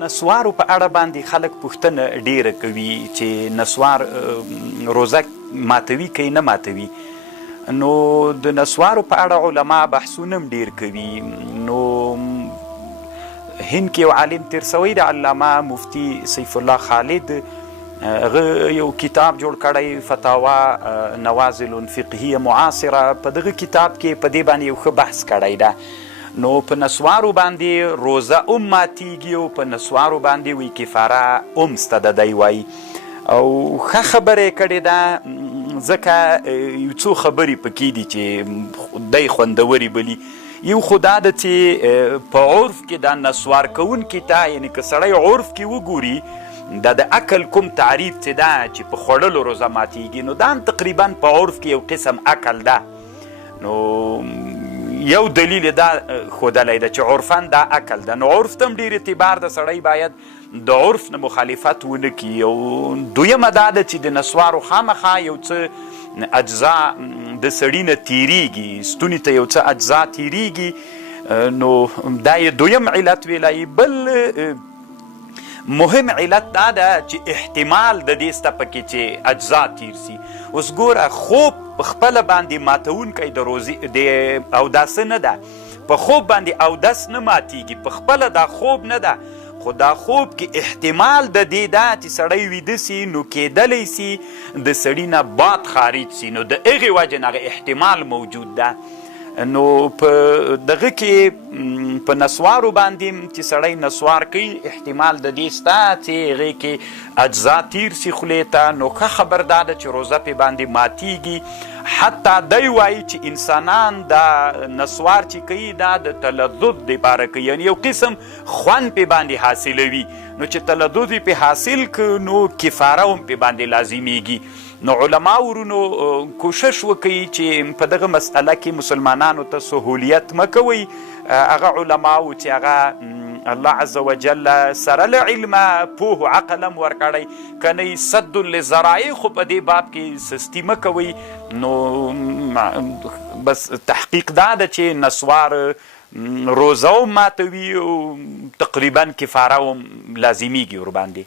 نسوارو په اړه باندې خلک پوښتنه ډیره کوي چې نسوار روزه ماتوي که نه ماتوي. نو د نسوارو په اړه علما بحثونه هم ډیر کوي. نو هند کې یو عالم تیر سوی د علامه مفتی سیف الله خالد، هغه یو کتاب جوړ کړی فتاوا نوازل فقهیه معاصره. په دغه کتاب کې په دې باندې یو ښه بحث کړی ده. نو په نسوارو باندې روزه هم ماتیږي او په نسوارو باندې وی کفاره هم سته د دی وایي. او ښه خبره یې کړې ده، ځکه یو څو خبرې پکې دي چې دی خوندورې بلي. یو خو دا ده چې په عرف کې دا نسوار کوونکي ته، یعنې که سړی عرف کې وګوري دا د عقل کوم تعریف چې ده چې په خوړلو روزه ماتیږي، نو دا تقریبا په عرف کې یو قسم عقل ده. نو یو دلیل دا ښودلی ده چې عرفا دا عقل ده. نو عرف ته هم ډېر اعتبار ده، سړی باید د عرف نه مخالفت ونه کړي. او دویمه دا ده چې د نسوارو خامخا یو څه اجزا د سړي نه تیریږي، ستوني ته یو څه اجزا تیریږي. نو دا یې دویم علت ویلی. بل مهم علت دا ده چې احتمال د دې سته پکې چې اجزا تیر سي. اوس ګوره، خوب په خپله باندې ماتونکی د روزي د اوداسه نه ده. په خوب باندې اودس نه ماتیږي، په خپله دا خوب نه ده، خو دا خوب کې احتمال د دې ده چې سړی ویده سي، نو کیدلی سي د سړي نه باد خارج سي، نو د هغې وجې نه هغه احتمال موجود ده. نو په دغه کې په نسوارو باندې چې سړی نسوار کوي، احتمال د دې سته چې هغې کې اجزا تیر سي خولې ته. نو ښه خبر دا ده چې روزه پې باندې ماتیږي. حتی دی وایي چې انسانان دا نسوار چې کوي دا د تلذذ دپاره کوي، یعنې یو قسم خوند پې باندې حاصلوي. نو چې تلذذ یې پې حاصل که، نو کفاره هم پې باندې لازمیږي. نو علما ورونو کوشش وکړي چې په دغه مسئله کې مسلمانانو ته سهولیت مه کوئ. هغه علماو چې هغه الله عز وجل سره له علمه پوه عقل هم ورکړی، که نه صد للذرایع، خو په دې باب کې سستي مه کوئ. نو بس تحقیق دا ده چې نسوار روزه هم ماتوي او تقریبا کفاره هم لازمیږي ورباندې.